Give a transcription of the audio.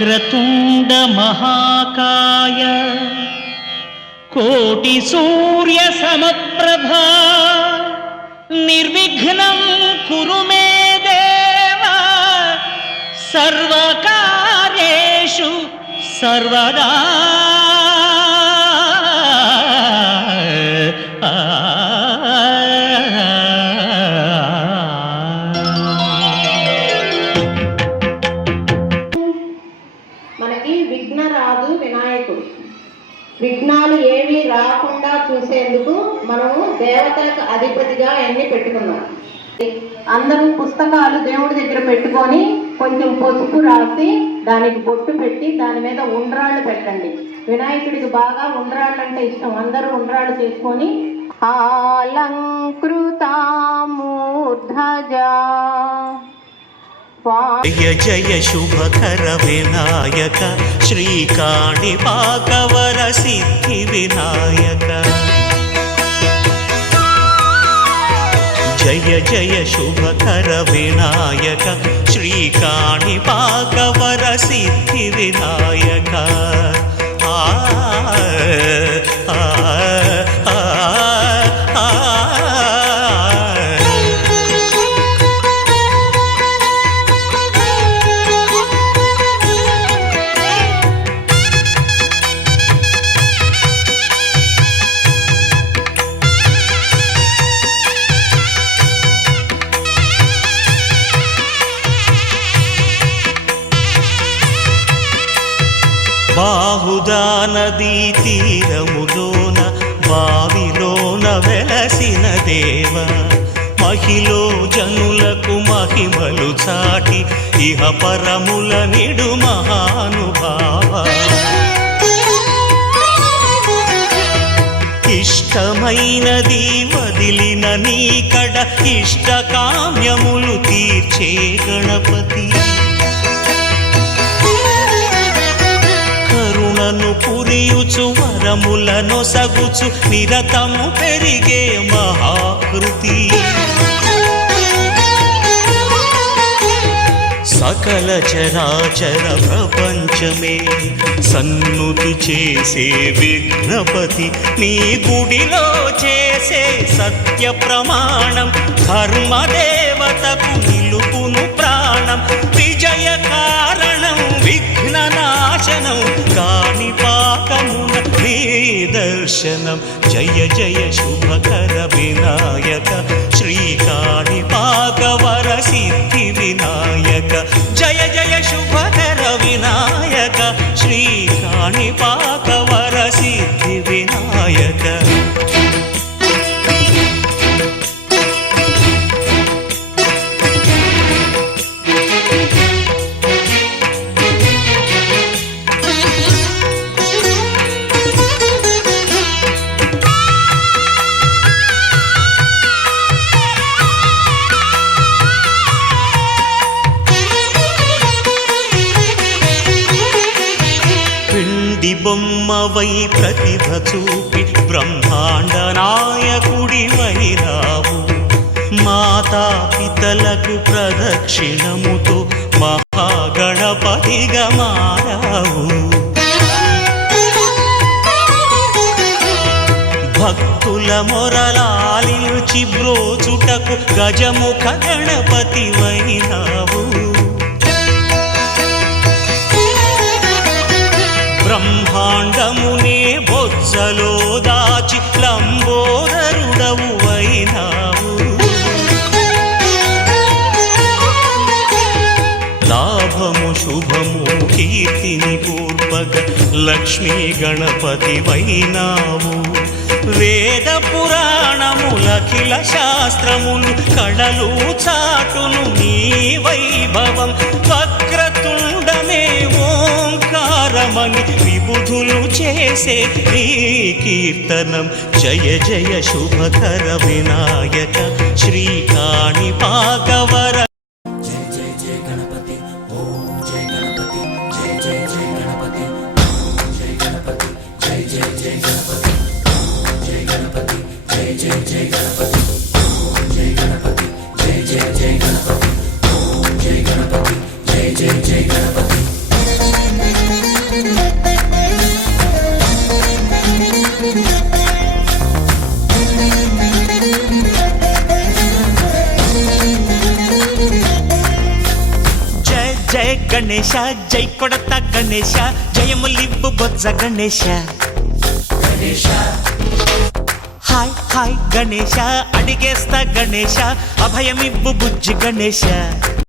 వక్రతుండ మహాకాయ కోటి సూర్య సమప్రభా నిర్విఘ్నం కురు మే దేవ సర్వకార్యేషు సర్వదా. మనకి విఘ్నరాజు వినాయకుడు. విఘ్నాలు ఏవి రాకుండా చూసేందుకు మనము దేవతలకు అధిపతిగా ఎన్ని పెట్టుకున్నాం. అందరూ పుస్తకాలు దేవుడి దగ్గర పెట్టుకొని కొంచెం పసుపు రాసి దానికి బొట్టు పెట్టి దాని మీద ఉండ్రాళ్ళు పెట్టండి. వినాయకుడికి బాగా ఉండ్రాళ్ళు అంటే ఇష్టం. అందరూ ఉండ్రాళ్ళు చేసుకొని అలంకృతామూర్ధజా. జయ జయ శుభకర వినాయక శ్రీకాణిపాకవర సిద్ధి వినాయక. జయ జయ శుభకర వినాయక శ్రీకాణిపాకవర సిద్ధి వినాయక. బాహుదా నదీ తీరములోన బావిలోన వెలసిన దేవ మహిలో జనులకు మహిమలు చాటి ఇహ పరముల నిడు మహానుభావ. ఇష్టమైనది వదిలిన నీకడ ఇష్ట కామ్యములు తీర్చే గణపతి. పురియుచు వరములను సగుచు నిరతము పెరిగే మహాకృతి. సకల చరాచర ప్రపంచమే సన్నుతి చేసే విఘ్నపతి. నీ గుడిలో చేసే సత్య ప్రమాణం ధర్మదేవతకు నిలుపును ప్రాణం. విజయ కారణం విఘ్న నాశనం కాణిపాకమున నీ దర్శనం. జయ జయ శుభకర వినాయక శ్రీకాణిపాకవర సిద్ధి వినాయక. జయ జయ శుభకర వినాయక శ్రీకాణిపాకవర సిద్ధి వినాయక. బొమ్మవై ప్రతిభ చూపి బ్రహ్మాండ నాయకుడి వైరావు. మాతా పితలకు ప్రదక్షిణముతో మహాగణపతిగా మారావు. భక్తుల మొరలాలిచి బ్రోచుటకు గజముఖ గణపతి వైనావు. బ్రహ్మాండమునే బొజ్జలో దాచి లంబోదరుడవు అయినావు. లాభము శుభము కీర్తిని పూర్వక లక్ష్మీ గణపతి వైనావు. వేద పురాణములఖిల శాస్త్రములు కళలు చాటును నీ వైభవం. వక్రతుండమే ఓంకారమని విబుధులు చేసే నీ కీర్తనం. జయ జయ శుభకర వినాయక శ్రీకాణిపాకవర. జయ జయ జయ గణపతి ఓం జయ గణపతి జయ జయ జయ గణపతి జయ గణపతి జయ జయ జయ గణపతి జయ గణపతి జయ జయ జయ గణపతి జయ గణపతి జయ జయ జయ గణపతి జయ గణపతి జయ జయ జయ గణపతి. జయ గణేశ జై కొడత గణేశ జయములివ్వు బొజ్జ గణేశ హాయ్ హాయ్ గణేశ అడిగేస్తా గణేశ అభయమివ్వు బుజ్జి గణేశ